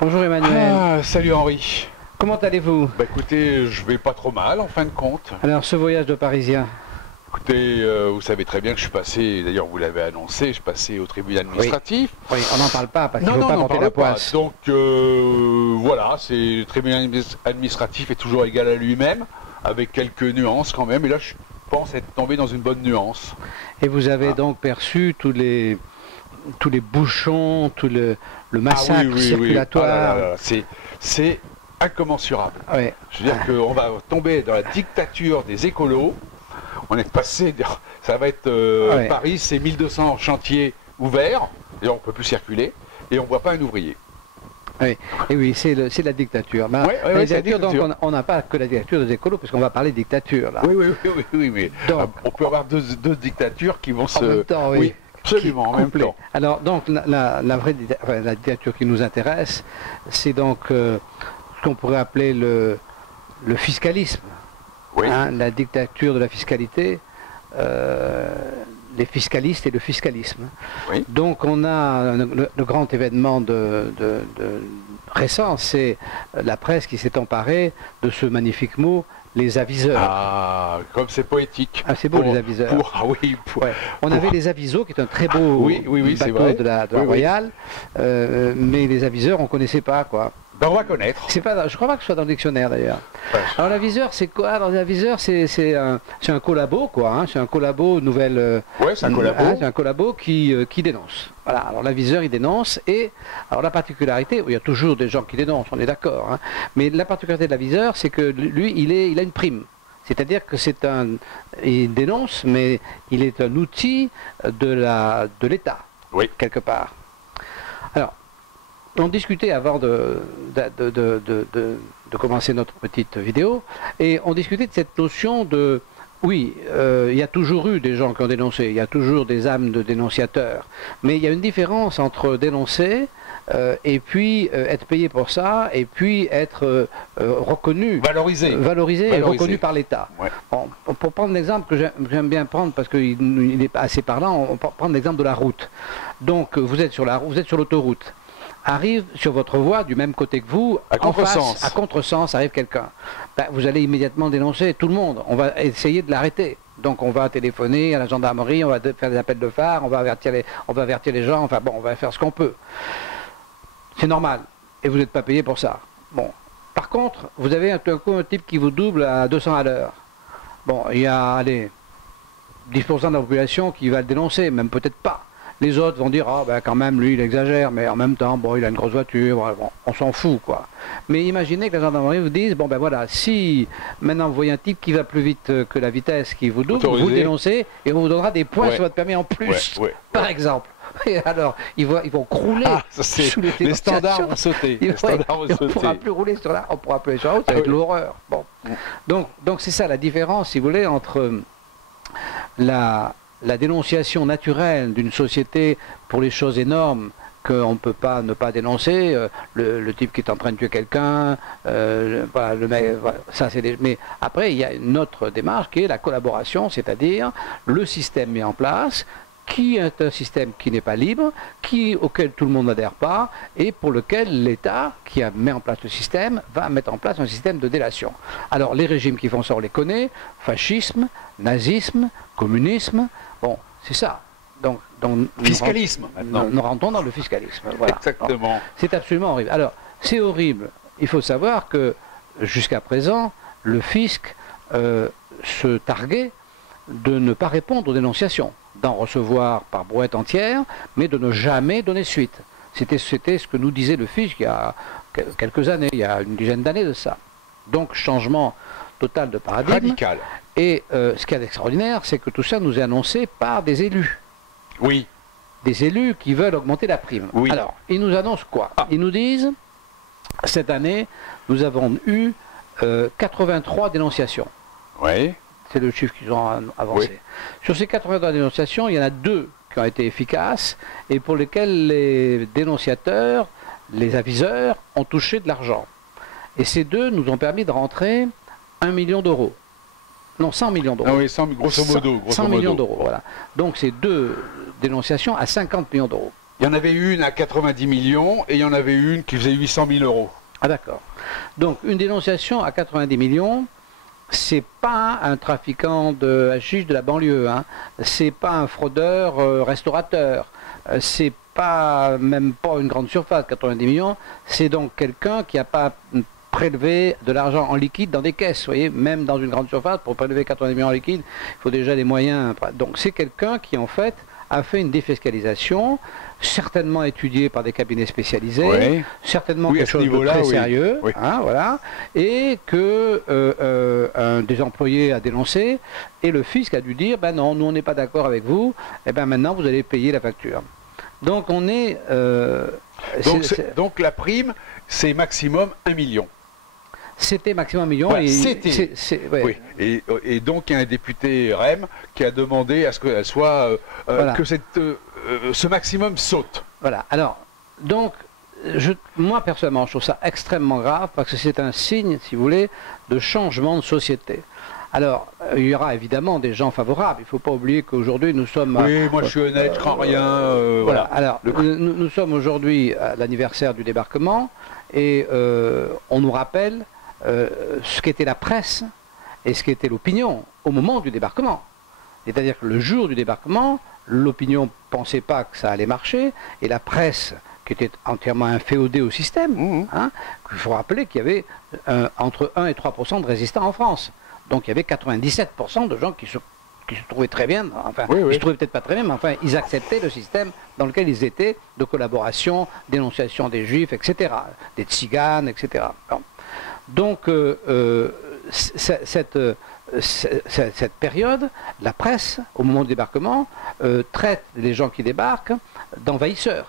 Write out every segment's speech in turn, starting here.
Bonjour Emmanuel. Ah, salut Henri. Comment allez-vous? Bah écoutez, je vais pas trop mal en fin de compte. Alors, ce voyage de Parisien. Écoutez, vous savez très bien que je suis passé, d'ailleurs vous l'avez annoncé, je suis passé au tribunal administratif. Oui, on n'en parle pas parce qu'il Non, ne faut non, pas n'en porter parle la pas. poisse. Donc voilà, c'est le tribunal administratif est toujours égal à lui-même, avec quelques nuances quand même. Et là, je pense être tombé dans une bonne nuance. Et vous avez donc perçu tous les bouchons, tout le massacre circulatoire. Ah là là, c'est incommensurable. Oui. Je veux dire qu'on va tomber dans la dictature des écolos. On est passé, ça va être Paris, c'est 1200 chantiers ouverts, et on ne peut plus circuler, et on ne voit pas un ouvrier. Oui, et oui, c'est la dictature. Ben, la dictature, donc on n'a pas que la dictature des écolos, parce qu'on va parler de dictature là. Oui, mais donc, on peut avoir deux dictatures qui vont en même temps, oui. Absolument, en même temps. Alors, donc, la dictature qui nous intéresse, c'est donc ce qu'on pourrait appeler le fiscalisme. Oui. Hein, la dictature de la fiscalité, les fiscalistes et le fiscalisme. Oui. Donc, on a le grand événement récent, c'est la presse qui s'est emparée de ce magnifique mot, les aviseurs. Ah, comme c'est poétique. Ah, c'est beau, les aviseurs. On avait les avisos, qui est un très beau bateau de la Royale, mais les aviseurs, on ne connaissait pas, quoi. Ben, on va connaître. Je ne crois pas que ce soit dans le dictionnaire, d'ailleurs. Ouais. Alors, l'aviseur, c'est quoi? Alors, l'aviseur, c'est un collabo, quoi. Hein, c'est un collabo nouvelle... Oui, c'est un collabo. C'est un collabo qui dénonce. Voilà, alors l'aviseur, il dénonce, et alors la particularité, il y a toujours des gens qui dénoncent, on est d'accord, hein, mais la particularité de l'aviseur, c'est que lui, il a une prime. C'est-à-dire que il dénonce, mais il est un outil de l'État, quelque part. Alors, on discutait avant de commencer notre petite vidéo, et on discutait de cette notion de... Oui, il y a toujours eu des gens qui ont dénoncé, il y a toujours des âmes de dénonciateurs, mais il y a une différence entre dénoncer et puis être payé pour ça, et puis être reconnu, valorisé et reconnu par l'État. Ouais. Bon, pour prendre l'exemple que j'aime bien prendre, parce qu'il est assez parlant, on peut prendre l'exemple de la route. Donc vous êtes sur l'autoroute. Arrive sur votre voie, du même côté que vous, à contresens, arrive quelqu'un. Ben, vous allez immédiatement dénoncer tout le monde. On va essayer de l'arrêter. Donc on va téléphoner à la gendarmerie, on va faire des appels de phare, on va avertir les gens, enfin bon, on va faire ce qu'on peut. C'est normal. Et vous n'êtes pas payé pour ça. Bon. Par contre, vous avez un type qui vous double à 200 à l'heure. Bon, il y a, allez, 10% de la population qui va le dénoncer, même peut-être pas. Les autres vont dire, ah ben quand même, lui, il exagère, mais en même temps, bon, il a une grosse voiture, bon, on s'en fout, quoi. Mais imaginez que la gendarmerie vous dise, bon ben voilà, si maintenant vous voyez un type qui va plus vite que la vitesse qui vous double, vous le dénoncez, et on vous donnera des points sur votre permis en plus, par exemple. Et alors, ils vont crouler sous les standards vont sauter. On ne pourra plus rouler sur la route, ça va être l'horreur. Bon. Donc c'est ça la différence, si vous voulez, entre la dénonciation naturelle d'une société pour les choses énormes qu'on ne peut pas ne pas dénoncer, le type qui est en train de tuer quelqu'un, voilà, le mec, voilà, ça c'est mais après il y a une autre démarche qui est la collaboration, c'est-à-dire le système mis en place, qui est un système qui n'est pas libre, auquel tout le monde n'adhère pas, et pour lequel l'État, qui a mis en place le système, va mettre en place un système de délation. Alors les régimes qui font ça, on les connaît, fascisme, nazisme, communisme, bon, c'est ça. Donc fiscalisme, nous rentrons dans le fiscalisme. Voilà. Exactement. C'est absolument horrible. Alors, c'est horrible. Il faut savoir que, jusqu'à présent, le fisc se targuait de ne pas répondre aux dénonciations, d'en recevoir par brouette entière, mais de ne jamais donner suite. C'était ce que nous disait le fisc il y a quelques années, il y a une dizaine d'années de ça. Donc, changement total de paradigme. Radical. Et ce qui est extraordinaire, c'est que tout ça nous est annoncé par des élus. Oui. Des élus qui veulent augmenter la prime. Oui. Alors, ils nous annoncent quoi? Ils nous disent, cette année, nous avons eu 83 dénonciations. Oui. C'est le chiffre qu'ils ont avancé. Oui. Sur ces 83 dénonciations, il y en a 2 qui ont été efficaces et pour lesquelles les dénonciateurs, les aviseurs, ont touché de l'argent. Et ces 2 nous ont permis de rentrer 1 million d'euros. Non, 100 millions d'euros. Ah oui, grosso modo. 100 millions d'euros, voilà. Donc c'est 2 dénonciations à 50 millions d'euros. Il y en avait une à 90 millions et il y en avait une qui faisait 800 000 euros. Ah d'accord. Donc une dénonciation à 90 millions, c'est pas un trafiquant de hashish de la banlieue, hein. C'est pas un fraudeur restaurateur, c'est pas même pas une grande surface, 90 millions, c'est donc quelqu'un qui n'a pas prélevé de l'argent en liquide dans des caisses, vous voyez, même dans une grande surface, pour prélever 90 millions en liquide, il faut déjà des moyens. Donc c'est quelqu'un qui en fait a fait une défiscalisation, certainement étudiée par des cabinets spécialisés, oui. Certainement quelque chose de très sérieux, oui. Hein, voilà, et que un des employés a dénoncé, et le fisc a dû dire, ben non, nous on n'est pas d'accord avec vous, et ben maintenant vous allez payer la facture. Donc on est... donc la prime, c'est maximum 1 million. C'était maximum 1 million. Voilà, c'était. Ouais. Oui. Et donc il y a un député REM qui a demandé à ce qu'elle soit voilà. Que ce maximum saute. Voilà. Alors, donc, moi personnellement, je trouve ça extrêmement grave parce que c'est un signe, si vous voulez, de changement de société. Alors, il y aura évidemment des gens favorables. Il ne faut pas oublier qu'aujourd'hui, nous sommes... Oui, moi je suis honnête, je crains rien. Voilà. Alors, nous sommes aujourd'hui à l'anniversaire du débarquement et on nous rappelle ce qu'était la presse et ce qu'était l'opinion au moment du débarquement. C'est-à-dire que le jour du débarquement, l'opinion ne pensait pas que ça allait marcher et la presse, qui était entièrement inféodée au système, hein, il faut rappeler qu'il y avait entre 1 et 3% de résistants en France. Donc il y avait 97% de gens qui se trouvaient très bien, enfin, ils se trouvaient peut-être pas très bien, mais enfin, ils acceptaient le système dans lequel ils étaient, de collaboration, dénonciation des juifs, etc., des tziganes, etc. Bon. Donc, cette période, la presse, au moment du débarquement, traite les gens qui débarquent d'envahisseurs.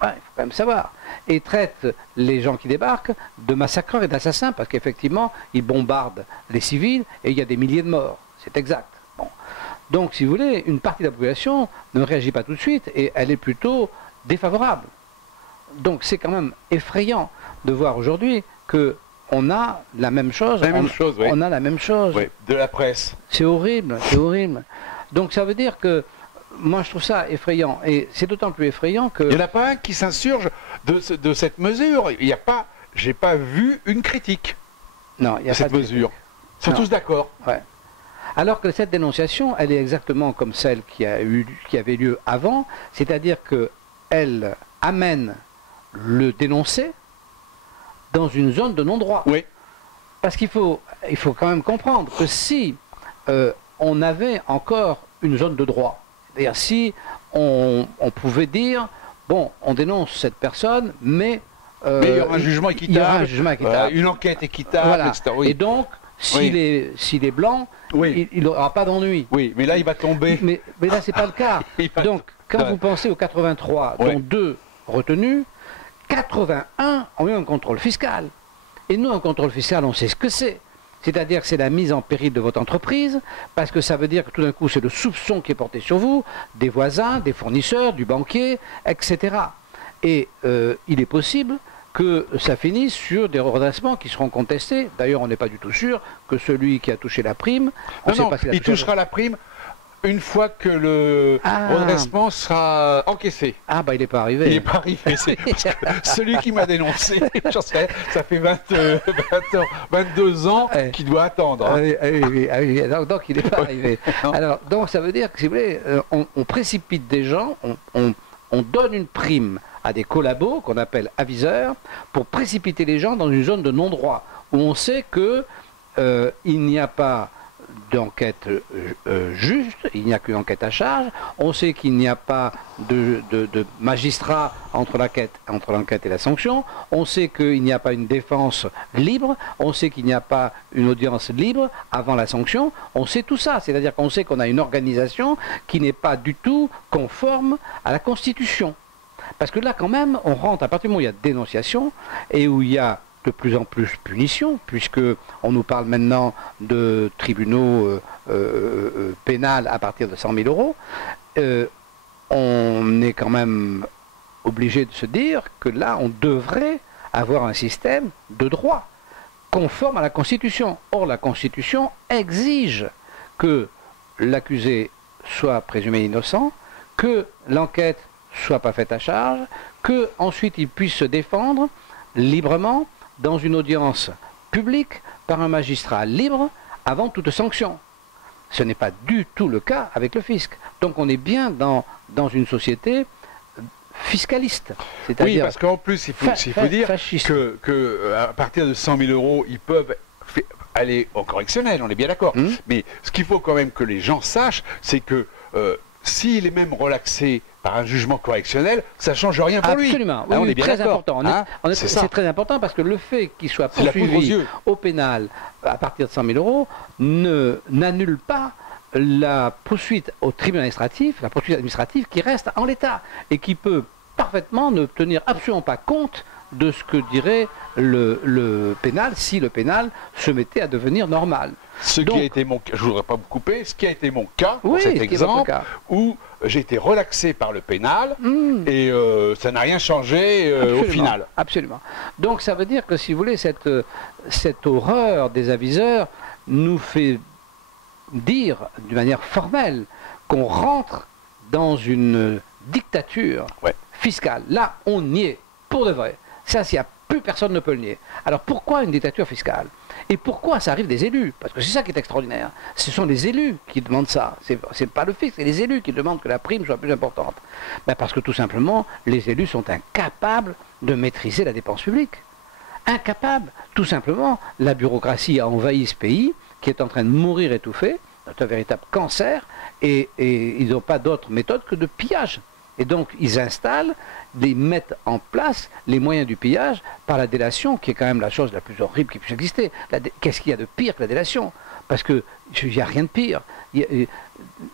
Ouais, il faut quand même savoir. Et traite les gens qui débarquent de massacreurs et d'assassins, parce qu'effectivement, ils bombardent les civils et il y a des milliers de morts. C'est exact. Bon. Donc, si vous voulez, une partie de la population ne réagit pas tout de suite et elle est plutôt défavorable. Donc, c'est quand même effrayant de voir aujourd'hui que on a la même chose. On a la même chose. Oui, de la presse. C'est horrible, c'est horrible. Donc ça veut dire que moi je trouve ça effrayant. Et c'est d'autant plus effrayant que... Il n'y en a pas un qui s'insurge de cette mesure. Il n'y a pas... J'ai pas vu une critique. Non, il n'y a pas cette mesure. Ils sont tous d'accord. Ouais. Alors que cette dénonciation, elle est exactement comme celle qui avait lieu avant. C'est-à-dire qu'elle amène le dénoncé dans une zone de non-droit. Oui. Parce qu'il faut quand même comprendre que si on avait encore une zone de droit, c'est-à-dire si on pouvait dire, bon, on dénonce cette personne, mais il y aura un jugement équitable, il y aura un jugement équitable. Une enquête équitable, voilà. etc. Oui. Et donc, s'il est blanc, il n'aura pas d'ennui. Oui, mais là, il va tomber. Mais là, c'est pas le cas. Donc, quand vous pensez aux 83, dont 2 retenus, 81 ont eu un contrôle fiscal. Et nous, un contrôle fiscal, on sait ce que c'est. C'est-à-dire que c'est la mise en péril de votre entreprise, parce que ça veut dire que tout d'un coup, c'est le soupçon qui est porté sur vous, des voisins, des fournisseurs, du banquier, etc. Et il est possible que ça finisse sur des redressements qui seront contestés. D'ailleurs, on n'est pas du tout sûr que celui qui a touché la prime... il touchera la prime une fois que le redressement sera encaissé. Ah bah il n'est pas arrivé. Il n'est pas arrivé. Parce que celui qui m'a dénoncé, ça fait 22 ans qu'il doit attendre. Hein. Donc il n'est pas arrivé. Alors, donc ça veut dire que si vous voulez, on précipite des gens, on donne une prime à des collabos qu'on appelle aviseurs pour précipiter les gens dans une zone de non-droit où on sait que il n'y a pas d'enquête juste, il n'y a qu'une enquête à charge, on sait qu'il n'y a pas de magistrat entre l'enquête et la sanction, on sait qu'il n'y a pas une défense libre, on sait qu'il n'y a pas une audience libre avant la sanction, on sait tout ça, c'est-à-dire qu'on sait qu'on a une organisation qui n'est pas du tout conforme à la Constitution. Parce que là quand même, on rentre à partir du moment où il y a dénonciation et où il y a de plus en plus punitions, puisque on nous parle maintenant de tribunaux pénals à partir de 100 000 euros, on est quand même obligé de se dire que là, on devrait avoir un système de droit conforme à la Constitution. Or, la Constitution exige que l'accusé soit présumé innocent, que l'enquête soit pas faite à charge, que ensuite il puisse se défendre librement dans une audience publique par un magistrat libre avant toute sanction. Ce n'est pas du tout le cas avec le fisc. Donc on est bien dans une société fiscaliste. Oui, parce qu'en plus, il faut dire que à partir de 100 000 euros, ils peuvent aller au correctionnel, on est bien d'accord. Mais ce qu'il faut quand même que les gens sachent, c'est que s'il est même relaxé par un jugement correctionnel, ça ne change rien pour lui. Absolument, on est bien très d'accord. important. C'est très important parce que le fait qu'il soit C'est poursuivi au pénal à partir de 100 000 euros n'annule pas la poursuite au tribunal administratif, la poursuite administrative qui reste en l'état et qui peut parfaitement ne tenir absolument pas compte de ce que dirait le pénal si le pénal se mettait à devenir normal. Qui a été mon cas, je ne voudrais pas vous couper, ce qui a été mon cas pour cet exemple où j'ai été relaxé par le pénal et ça n'a rien changé au final. Absolument. Donc ça veut dire que si vous voulez, cette horreur des aviseurs nous fait dire d'une manière formelle qu'on rentre dans une dictature fiscale. Là, on y est, pour de vrai. Ça, s'il n'y a plus personne ne peut le nier. Alors pourquoi une dictature fiscale? Et pourquoi ça arrive des élus? Parce que c'est ça qui est extraordinaire. Ce sont les élus qui demandent ça. C'est pas le fisc, c'est les élus qui demandent que la prime soit plus importante. Ben parce que tout simplement, les élus sont incapables de maîtriser la dépense publique. Incapables. Tout simplement, la bureaucratie a envahi ce pays, qui est en train de mourir étouffé. C'est un véritable cancer. Et ils n'ont pas d'autre méthode que de pillage. Et donc, ils installent, ils mettent en place les moyens du pillage par la délation, qui est quand même la chose la plus horrible qui puisse exister. Qu'est-ce qu'il y a de pire que la délation? Parce qu'il n'y a rien de pire.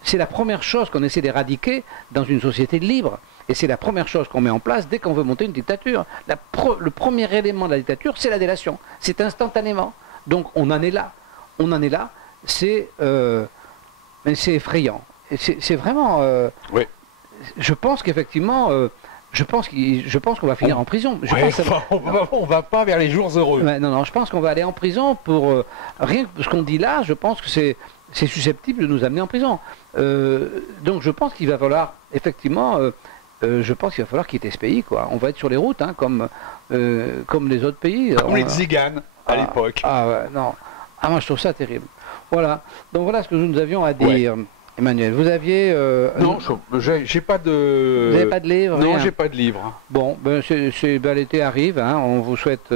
C'est la première chose qu'on essaie d'éradiquer dans une société libre. Et c'est la première chose qu'on met en place dès qu'on veut monter une dictature. Le premier élément de la dictature, c'est la délation. C'est instantanément. Donc, on en est là. On en est là. C'est effrayant. C'est vraiment... Oui. Je pense qu'effectivement, je pense qu'on va finir en prison. On va pas vers les jours heureux. Non, je pense qu'on va aller en prison pour rien que ce qu'on dit là. Je pense que c'est susceptible de nous amener en prison. Donc je pense qu'il va falloir effectivement, quitter ce pays, quoi. On va être sur les routes, hein, comme les autres pays. Comme les tziganes à l'époque. Non. Moi je trouve ça terrible. Voilà. Donc voilà ce que nous avions à dire. Ouais. Emmanuel, vous aviez... non, j'ai pas de... Vous n'avez pas de livre? Non, j'ai pas de livre. Bon, l'été arrive, hein, on vous souhaite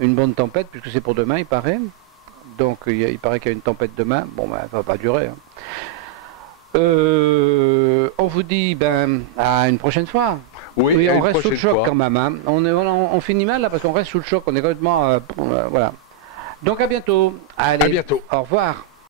une bonne tempête, puisque c'est pour demain, il paraît. Donc, il paraît qu'il y a une tempête demain. Bon, ça va pas durer. Hein. On vous dit, à une prochaine fois. Oui, on reste sous le choc quand même. Hein. On finit mal, là, parce qu'on reste sous le choc, on est complètement... voilà. Donc, à bientôt. Allez, à bientôt. Au revoir.